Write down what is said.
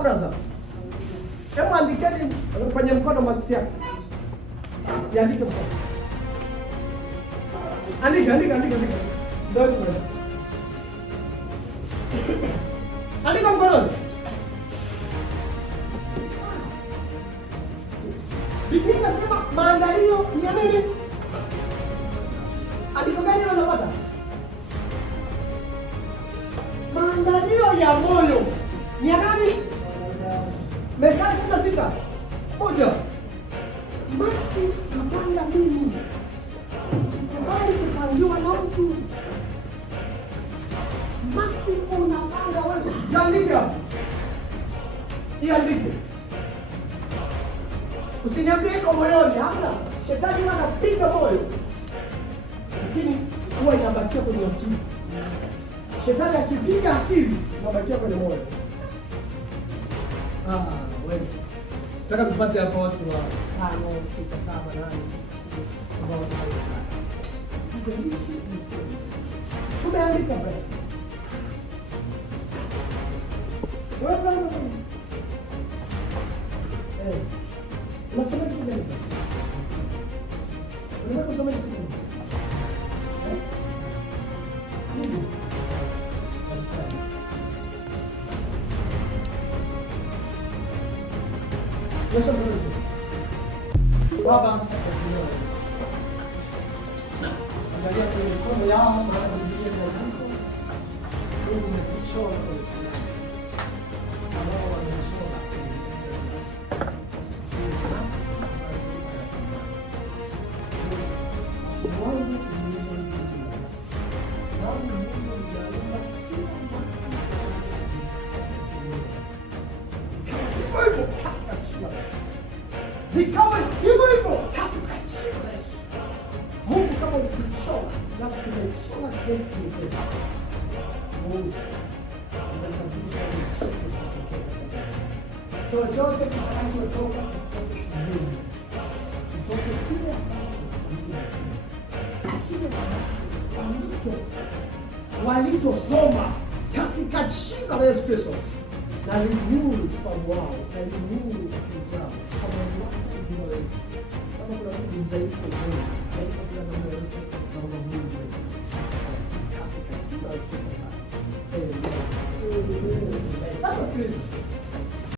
Mabraza, hebu andikeni kwenye mkono maksi yako. Andike mkono. Andika. Ndio hiyo. Andika mkono. Biblia inasema maandalio ni ya nini? Andiko gani unapata? Maandalio ya moyo ni ya nani? Methali 16:1. Maksi napanda mimi, usikubali kupangiwa na mtu. Maksi unapanga wewe. Andika. Iandike. Usiniambie iko moyoni, hamna. Shetani anapiga moyo, lakini huwa inabakia kwenye akili. Shetani akipiga akili, inabakia kwenye moyo. Wewe nataka tupate hapa watu wa 5, 6, 7, 8 ambao tumeandika bwana. Wewe kwanza unasoma kitu gani? Unataka kusoma kitu gani? Baba, angalia kwenye mikono yao, maana Biblia inaandika Mungu amekuchora ambao wamechora. Zikawa hivyo hivyo katika jina la Yesu. Mungu kama ukichora, nasi tumechora destiny yetu. Mungu anataka chochote kitakachotoka kisitoke kile ambacho walichosoma katika jina la Yesu Kristo, na linuru ufahamu wao, na linuru akili zao. Kama kuna mtu mzaifu kwa Mungu, katika kila namna yote na Mungu wetu. Katika jina la Yesu Kristo. Sasa sikiliza.